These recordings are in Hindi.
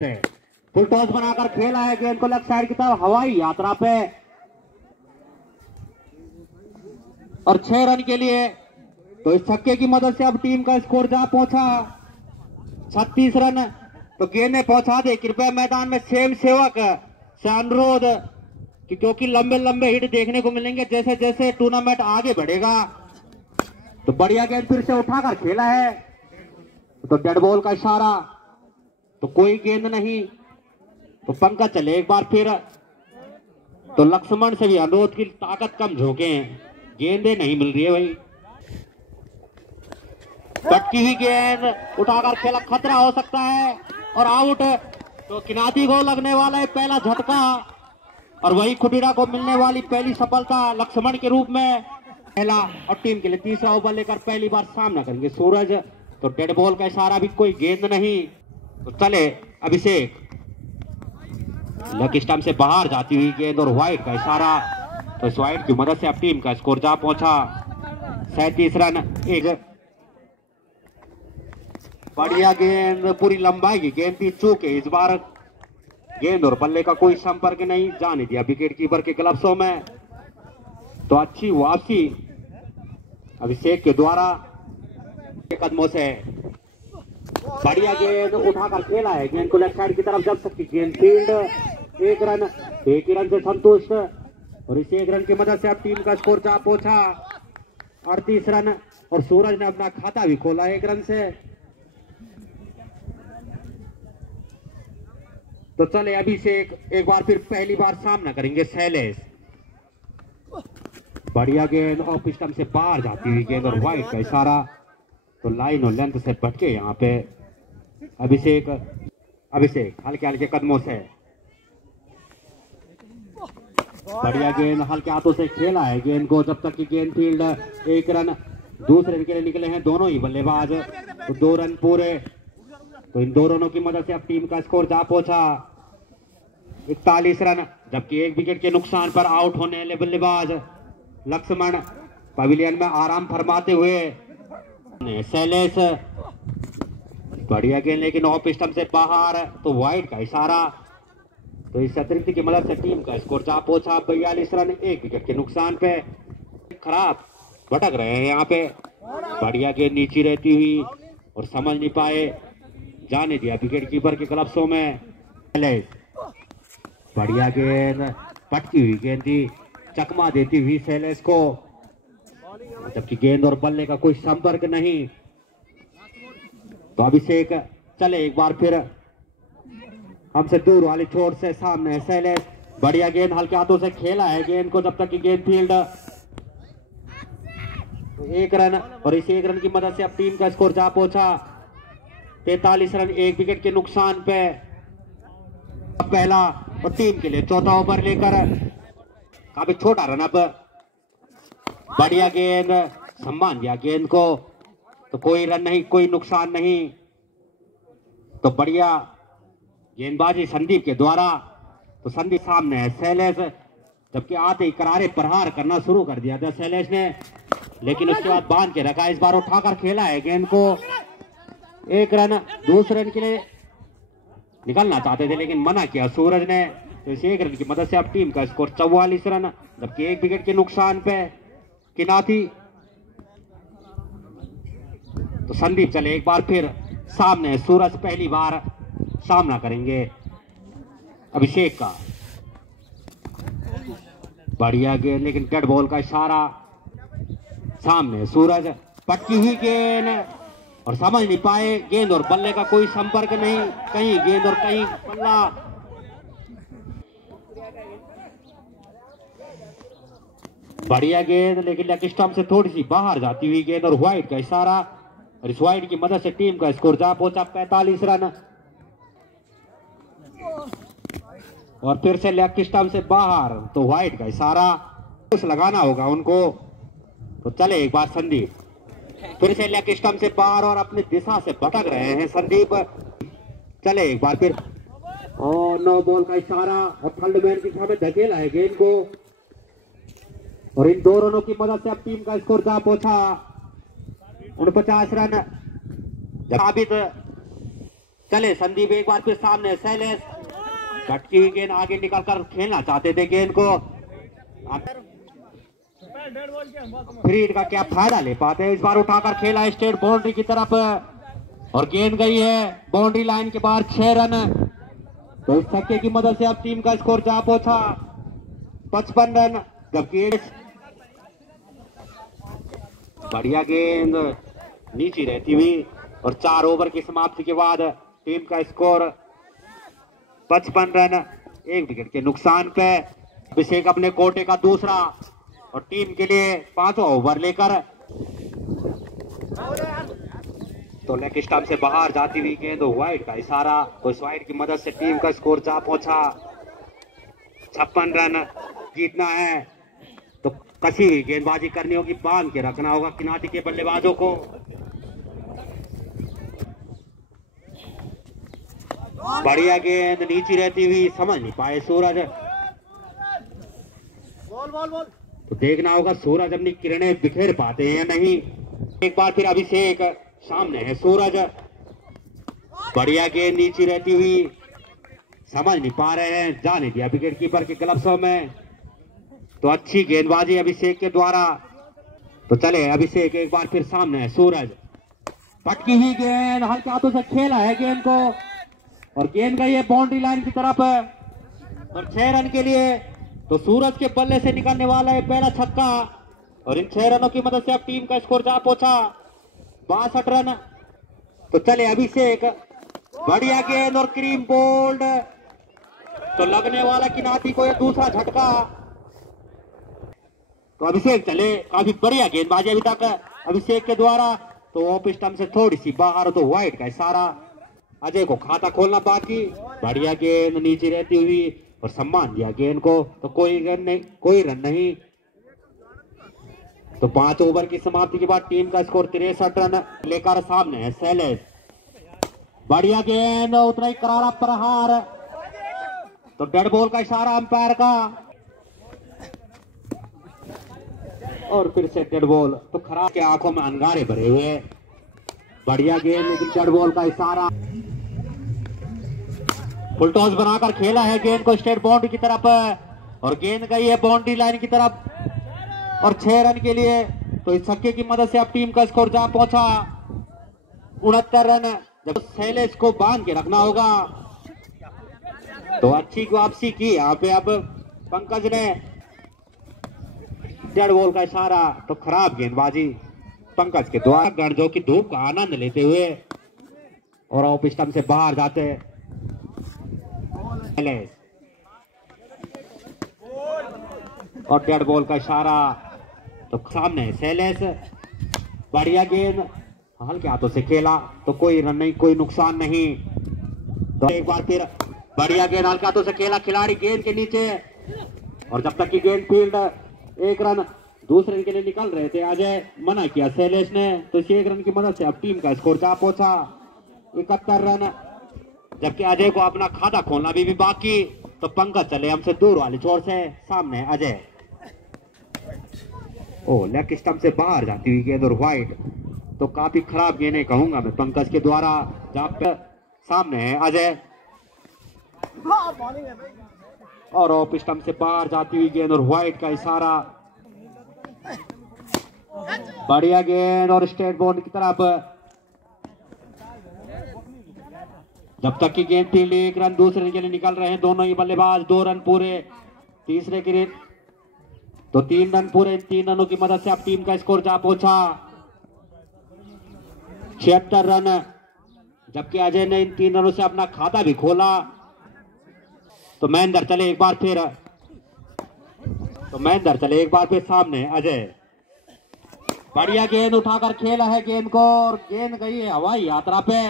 फुल टॉस बनाकर खेला है गेंद को लेफ्ट साइड की तरफ हवाई यात्रा पे और 6 रन के लिए। तो इस छक्के की मदद से अब टीम का स्कोर जा पहुंचा 36 रन। तो गेंद में पहुंचा दे कृपया मैदान में सेम सेवक से अनुरोध कि क्योंकि लंबे लंबे हिट देखने को मिलेंगे जैसे जैसे टूर्नामेंट आगे बढ़ेगा। तो बढ़िया गेंद फिर से उठाकर खेला है। तो डेड बॉल का इशारा, तो कोई गेंद नहीं। तो पंकज चले एक बार फिर। तो लक्ष्मण से भी अनुरोध की ताकत कम झोंके, गेंदें नहीं मिल रही है भाई। कटकी हुई गेंद उठाकर खेला, खतरा हो सकता है और आउट। तो किनाती को लगने वाला है पहला झटका और वही खुटीरा को मिलने वाली पहली सफलता लक्ष्मण के रूप में। पहला और टीम के लिए तीसरा ओवर लेकर पहली बार सामना करेंगे सूरज। तो डेड बॉल का इशारा, भी कोई गेंद नहीं। तो चले अभिषेक, लेग स्टंप से बाहर जाती हुई गेंद और वाइड का इशारा। तो इस वाइड की मदद से अब टीम का स्कोर जा पहुंचा 37 रन। एक बढ़िया गेंद, पूरी लंबाई की गेंद थी, चूके इस बार गेंद और बल्ले का कोई संपर्क नहीं, जाने दिया विकेट कीपर के ग्लव्सों में। तो अच्छी वापसी अभिषेक के द्वारा कदमों से। बढ़िया गेंद उठाकर खेला है, गेंद को लेफ्ट साइड की तरफ जब सकती गेंद फील्ड। 1 रन, 1 ही रन से संतुष्ट और इस 1 रन की मदद से अब टीम का स्कोर जा पहुंचा 38 रन। और सूरज ने अपना खाता भी खोला 1 रन से। तो चले अभिषेक एक बार फिर पहली बार सामना करेंगे शैलेश। बढ़िया गेंद ऑफ स्टंप से बाहर जाती हुई गेंद और वाइड का इशारा। तो लाइन और लेंथ से भटके यहाँ पे अभिषेक हल्के हल्के कदमों से। बढ़िया गेंद हल्के हाथों से खेला है गेंद को, जब तक कि गेंद फील्ड। 1 रन, दूसरे के लिए निकले हैं दोनों ही बल्लेबाज। तो 2 रन पूरे। तो इन 2 रनों की मदद से अब टीम का स्कोर जा पहुंचा 41 रन। जबकि 1 विकेट के नुकसान पर आउट होने वाले बल्लेबाज लक्ष्मण पवेलियन में आराम फरमाते हुए शैलेश। बढ़िया गेंद लेकिन ऑफ स्टंप से बाहर। तो वाइड का इशारा। तो इस अतिरिक्त की मदद से टीम का स्कोर जा पहुंचा 42 रन। 1 विकेट के नुकसान पे खराब भटक रहे हैं यहाँ पे। बढ़िया गेंद नीचे रहती हुई और समझ नहीं पाए, जाने दिया विकेट कीपर के ग्लव्सों में। बढ़िया गेंद, पटकी हुई गेंद थी, चकमा देती हुई शैलेश को, जबकि गेंद और बल्ले का कोई संपर्क नहीं। तो अभिषेक चले एक बार फिर हमसे दूर वाली छोर से सामने शैलेश। बढ़िया गेंद हल्के हाथों से खेला है गेंद को, जब तक कि गेंद फील्ड। तो 1 रन और इस 1 रन की मदद से अब टीम का स्कोर जा पहुंचा 43 रन। 1 विकेट के नुकसान पे पहला और टीम के लिए चौथा ओवर लेकर काफी छोटा रन अप। बढ़िया गेंद, सम्मान दिया गेंद को। तो कोई रन नहीं, कोई नुकसान नहीं। तो बढ़िया गेंदबाजी संदीप के द्वारा। तो संदीप सामने है शैलेश, जबकि आते ही करारे प्रहार करना शुरू कर दिया था शैलेश ने, लेकिन उसके बाद बांध के रखा। इस बार उठाकर खेला है गेंद को। 1 रन, दूसरे रन के लिए निकलना चाहते थे लेकिन मना किया सूरज ने। तो इस 1 रन की मदद से अब टीम का स्कोर 44 रन, जबकि 1 विकेट के नुकसान पे किनाती। तो संदीप चले एक बार फिर सामने सूरज, पहली बार सामना करेंगे अभिषेक का। बढ़िया गेंद लेकिन डेड बॉल का इशारा। सामने सूरज, पटकी हुई गेंद और समझ नहीं पाए, गेंद और बल्ले का कोई संपर्क नहीं, कहीं गेंद और कहीं बल्ला। बढ़िया गेंद लेकिन लेग स्टंप से थोड़ी सी बाहर जाती हुई गेंद और वाइड का इशारा। और इस वाइड की मदद से टीम का स्कोर जा पहुंचा 45 रन। और फिर से लेग स्टंप से बाहर, तो वाइड का इशारा, कुछ लगाना होगा उनको। तो चले एक बार संदीप, फिर से लेग स्टंप से बाहर और अपनी दिशा से भटक रहे हैं संदीप। चले एक बार फिर, और नो बॉल का इशारा और फील्डमैन की दिशा में धकेला है गेंद को। और इन 2 रनों की मदद से अब टीम का स्कोर जा पहुंचा 49 रन। साबित चले संदीप एक बार फिर सामने शैलेश, कटकी हुई गेंद आगे निकल कर खेलना चाहते थे गेंद को, फ्रीड का क्या फायदा ले पाते हैं। इस बार उठाकर खेला स्टेट बाउंड्री की तरफ और गेंद गई है बाउंड्री लाइन के बाहर 6 रन। तो इस छक्के की मदद से अब टीम का स्कोर जा पहुंचा 55 रन। जबकि बढ़िया गेंद नीचे रहती हुई और 4 ओवर की समाप्ति के बाद टीम का स्कोर 55 रन 1 विकेट के नुकसान पे। अभिषेक अपने कोटे का दूसरा और टीम के लिए 5वां ओवर लेकर, तो लेग स्टंप से बाहर जाती हुई गेंद वाइड का इशारा, तो इस वाइड की मदद से टीम का स्कोर जा पहुंचा 56 रन। जीतना है तो कसी हुई गेंदबाजी करनी होगी, बांध के रखना होगा किनारे के बल्लेबाजों को। बढ़िया गेंद नीचे रहती हुई, समझ नहीं पाए सूरज। तो देखना होगा सूरज अपनी किरणें बिखेर पाते हैं या नहीं। एक बार फिर अभिषेक, सामने है सूरज, बढ़िया गेंद नीचे रहती हुई, समझ नहीं पा रहे हैं, जाने दिया विकेट कीपर के ग्लव्सों में। तो अच्छी गेंदबाजी अभिषेक के द्वारा। तो चले अभिषेक एक बार फिर सामने है सूरज, पटकी हुई गेंद हल्के हाथों से खेला है गेंद को और गेंद गई है बाउंड्री लाइन की तरफ और 6 रन के लिए। तो सूरज के बल्ले से निकलने वाला है पहला छक्का और इन 6 रनों की मदद से अब टीम का स्कोर जा पहुंचा 62 रन। तो चले अभिषेक, बढ़िया गेंद और क्रीम बोल्ड, तो लगने वाला किनाती को यह दूसरा झटका। तो अभिषेक चले, काफी बढ़िया गेंदबाजी अभी तक अभिषेक के द्वारा। तो ऑफ स्टंप से थोड़ी सी बाहर, तो वाइड का इशारा, अजय को खाता खोलना बाकी। बढ़िया गेंद नीचे रहती हुई और सम्मान दिया गेंद को, तो कोई रन नहीं। तो 5 ओवर की समाप्ति के बाद टीम का स्कोर 63 रन लेकर सामने है शैलेश। बढ़िया गेंद, उतना ही करारा प्रहार, तो डेड बॉल का इशारा अंपायर का और फिर से डेड बॉल। तो खराब के आंखों में अंगारे भरे हुए। बढ़िया गेंद लेकिन डेड बॉल का इशारा। फुल टॉस बनाकर खेला है गेंद को स्टेट बाउंड्री की तरफ और गेंद गई है बाउंड्री लाइन की तरफ और 6 रन के लिए। तो इस छक्के की मदद से अब टीम का स्कोर जा पहुंचा 69 रन। जब शैलेश को बांध के रखना होगा। तो अच्छी वापसी की यहाँ पे अब पंकज ने, डेड बॉल का इशारा। तो खराब गेंदबाजी पंकज के द्वारा, गर्जों की धूप का आनंद लेते हुए और ऑफ स्टंप से बाहर जाते और डेड बॉल का इशारा। तो सामने शैलेश, बढ़िया गेंद हल्के हाथों से खेला, तो कोई रन नहीं, कोई नुकसान नहीं। तो एक बार फिर बढ़िया गेंद हल्के हाथों से खेला खिलाड़ी गेंद के नीचे और जब तक की गेंद फील्ड 1 रन दूसरे के लिए निकल रहे थे, अजय मना किया शैलेश ने। तो इस 1 रन की मदद से अब टीम का स्कोर जा पहुंचा 71 रन। जबकि अजय को अपना खाता खोलना भी बाकी। तो पंकज चले हमसे दूर वाली छोर से, सामने अजय, ओ लेग स्टंप से बाहर जाती हुई गेंद और वाइड। तो काफी खराब गेंद कहूंगा मैं पंकज के द्वारा। जहां पे सामने है अजय और ऑफ स्टंप से बाहर जाती हुई गेंद और वाइड का इशारा। बढ़िया गेंद और स्टेट बाउंड्री की तरफ। जब तक की गेंद फील्ड 1 रन दूसरे के लिए निकल रहे हैं दोनों ही बल्लेबाज। 2 रन पूरे तीसरे के लिए, तो 3 रन पूरे। 3 रनों की मदद से अब टीम का स्कोर जा पहुंचा 76 रन। जबकि अजय ने इन 3 रनों से अपना खाता भी खोला। तो महेंद्र चले एक बार फिर, सामने अजय, बढ़िया गेंद उठाकर खेला है गेंद को और गेंद गई है हवाई यात्रा पे।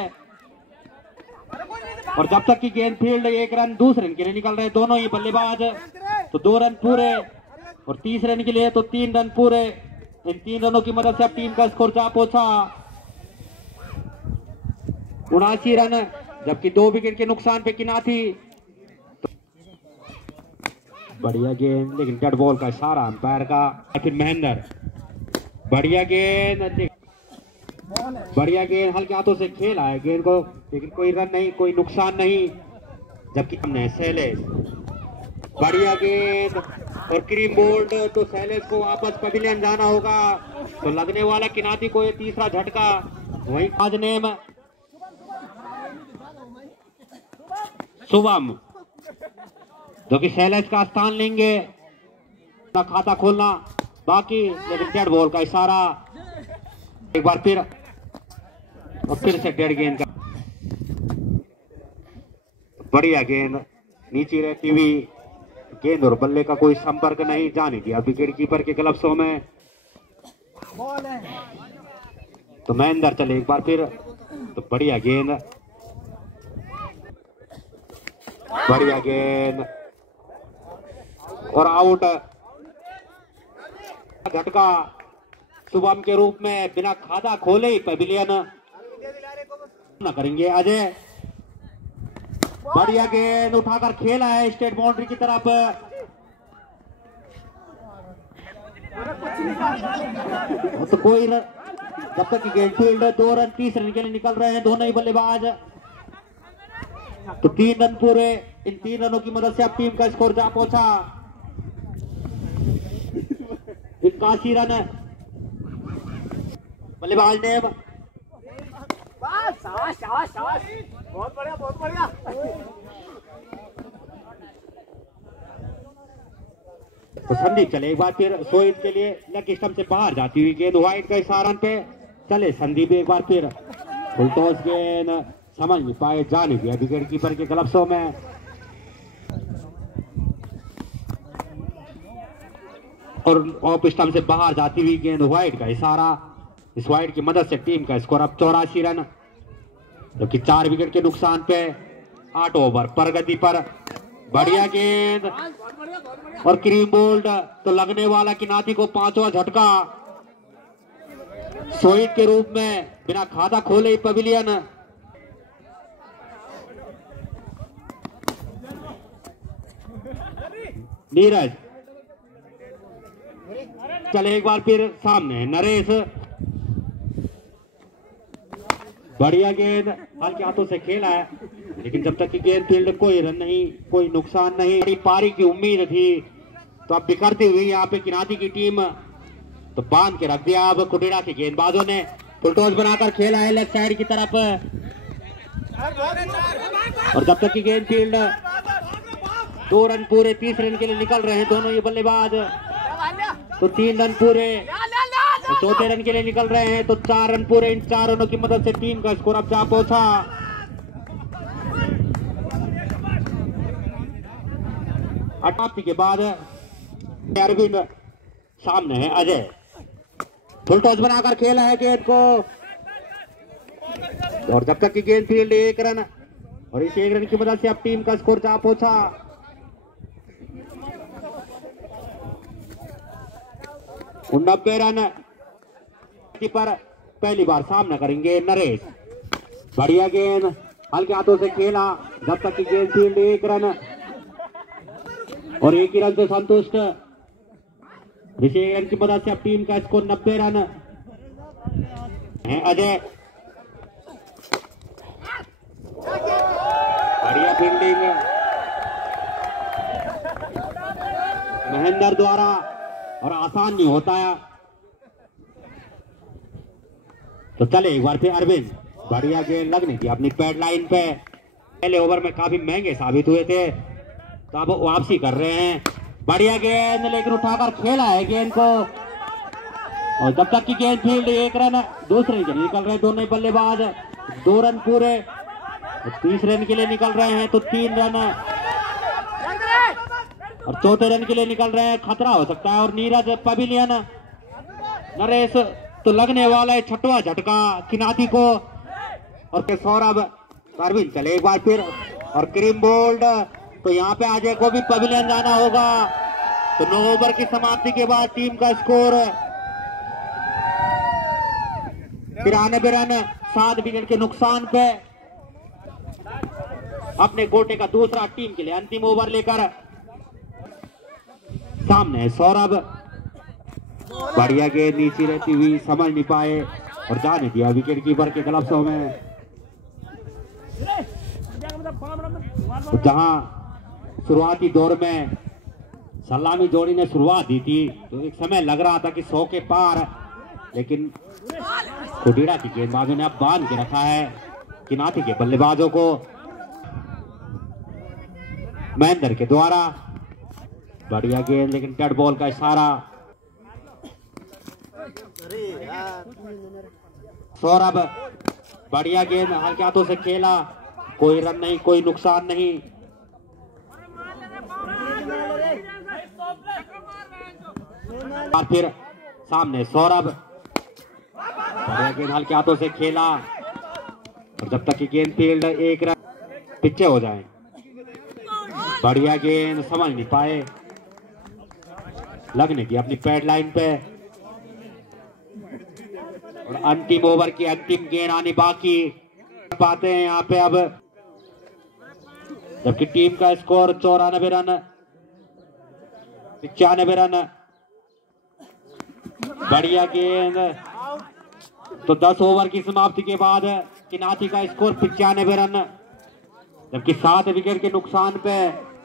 और जब तक की गेंद फील्ड 1 रन दूसरे के लिए निकल रहे दोनों ही बल्लेबाज। तो 2 रन पूरे और 30 रन के लिए तो 3 रन पूरे। इन 3 रनों की मदद से अब टीम का स्कोर जा पहुंचा 79 रन। जबकि 2 विकेट के नुकसान पे किनाथी। तो बढ़िया गेंद लेकिन डेड बॉल का इशारा अंपायर का। फिर महेंद्र, बढ़िया गेंद बढ़िया गेंद, हल्के हाथों से खेला है गेंद को, लेकिन कोई रन नहीं, कोई नुकसान नहीं। जबकि हमने शैलेश, बढ़िया गेंद और क्रीम बोल्ड। तो शैलेश को वापस पवेलियन जाना होगा। तो लगने वाला किनाती को ये तीसरा झटका। वही आज नेम शुभम जो कि शैलेश का स्थान लेंगे। खाता खोलना बाकी, लेकिन डेड बॉल का इशारा। एक बार फिर और फिर से डेड गेंद का। बढ़िया गेंद, नीचे रहती हुई गेंद और बल्ले का कोई संपर्क नहीं, जाने दिया विकेट कीपर के ग्लव्सों में। तो महेंद्र चले एक बार फिर। तो बढ़िया गेंद, बढ़िया गेंद और आउट। झटका शुभम के रूप में, बिना खाता खोले ही पवेलियन न करेंगे अजय। बढ़िया गेंद उठाकर खेला है स्टेट बाउंड्री की तरफ। तो कोई जब तक कि गेंद फील्ड 2 रन 30 रन के लिए निकल रहे हैं दोनों ही बल्लेबाज। तो 3 रन पूरे, इन 3 रनों की मदद से अब टीम का स्कोर जा पहुंचा 81 रन। बल्लेबाज ने बहुत बढ़िया, बहुत बढ़िया। तो संदीप चले एक बार फिर सोहित के लिए, लेग स्टंप से बाहर जाती हुई गेंद, वाइड का इशारा पे चले संदीप एक बार फिर। फुल टॉस गेंद, समझ नहीं पाए, जाने दिया विकेट कीपर के ग्लव्सों में। और ऑफ स्टंप से बाहर जाती हुई गेंद, वाइड का इशारा। इस वाइड की मदद से टीम का स्कोर अब 84 रन, जो कि 4 विकेट के नुकसान पे 8 ओवर प्रगति पर। बढ़िया गेंद और क्रीम बोल्ड। तो लगने वाला किनाती को 5वां झटका सोहित के रूप में, बिना खाता खोले ही पवेलियन। नीरज चले एक बार फिर सामने नरेश। बढ़िया गेंद, हल्के हाथों से खेला है, लेकिन जब तक कि गेंद फील्ड कोई रन नहीं, कोई नुकसान नहीं। बड़ी पारी की उम्मीद थी, तो अब बिखरती हुई यहाँ पे किनाती की टीम तो बांध के रख दिया। अब कुटेरा के गेंदबाजों ने फुल टॉस बनाकर खेला है लेफ्ट साइड की तरफ। और जब तक कि गेंद फील्ड 2 रन पूरे, 30 रन के लिए निकल रहे हैं दोनों ये बल्लेबाज। तो 3 रन पूरे, तो 4 रन के लिए निकल रहे हैं। तो 4 रन पूरे, इन 4 रनों की मदद से टीम का स्कोर अब जा पहुंचा 88 के बाद। अरविंद सामने है अजय, फुल टॉस बनाकर खेला है गेंद को। और जब तक कि गेंद फील्ड 1 रन, और इस 1 रन की मदद से अब टीम का स्कोर जा पहुंचा 90 रन पर। पहली बार सामना करेंगे नरेश। बढ़िया गेंद, हल्के हाथों से खेला, जब तक कि गेंद फील्ड 1 रन, और 1 ही रन से संतुष्ट। इस 1 रन की मदद से अब टीम का स्कोर 90 रन है। अजय, बढ़िया फील्डिंग महेंद्र द्वारा, और आसान नहीं होता है। तो चले एक बार फिर अरविंद। बढ़िया गेंद लगनी थी अपनी पैड लाइन पे, पहले ओवर में काफी महंगे साबित हुए थे, तो अब वापसी कर रहे हैं। बढ़िया गेंद, लेकिन उठाकर खेला है गेंद को। और जब तक की गेंद फील्ड 1 रन, दूसरे के लिए निकल रहे हैं दोनों बल्लेबाज। 2 रन पूरे, 30 रन के लिए निकल रहे हैं। तो 3 रन, और 4 रन के लिए निकल रहे हैं, खतरा हो सकता है। और नीरज पवेलियन। नरेश, तो लगने वाला है 6वां झटका किनाती को। और सौरभ, अरविंद चले एक बार फिर, और क्रीम बोल्ड। तो यहाँ पे अजय को भी पवेलियन जाना होगा। तो 9 ओवर की समाप्ति के बाद टीम का स्कोर 93 रन, 7 विकेट के नुकसान पे। अपने गोटे का दूसरा टीम के लिए अंतिम ओवर लेकर सामने सौरभ। बढ़िया गेंद नीचे रहती हुई, समझ नहीं पाए, और जाने दिया विकेट कीपर के ग्लव्सों में। तो जहां शुरुआती दौर में सलामी जोड़ी ने शुरुआत दी थी तो एक समय लग रहा था कि 100 के पार, लेकिन खुडीड़ा की गेंदबाजों ने अब बांध के रखा है किनाती के बल्लेबाजों को। महेंद्र के द्वारा बढ़िया गेंद, लेकिन डेड बॉल का इशारा। सौरभ बढ़िया गेंद, हल्के हाथों से खेला, कोई रन नहीं, कोई नुकसान नहीं। और फिर सामने सौरभ, बढ़िया गेंद हल्के हाथों से खेला, और जब तक कि गेंद फील्ड एक रन पीछे हो जाए। बढ़िया गेंद, समझ नहीं पाए, लगने की अपनी पैड लाइन पे। और अंतिम ओवर की अंतिम गेंद आनी बाकी पाते हैं यहाँ पे अब, जबकि टीम का स्कोर 94 रन 95 रन। बढ़िया गेंद, तो 10 ओवर की समाप्ति के बाद किनाती का स्कोर 95 रन, जबकि 7 विकेट के नुकसान पे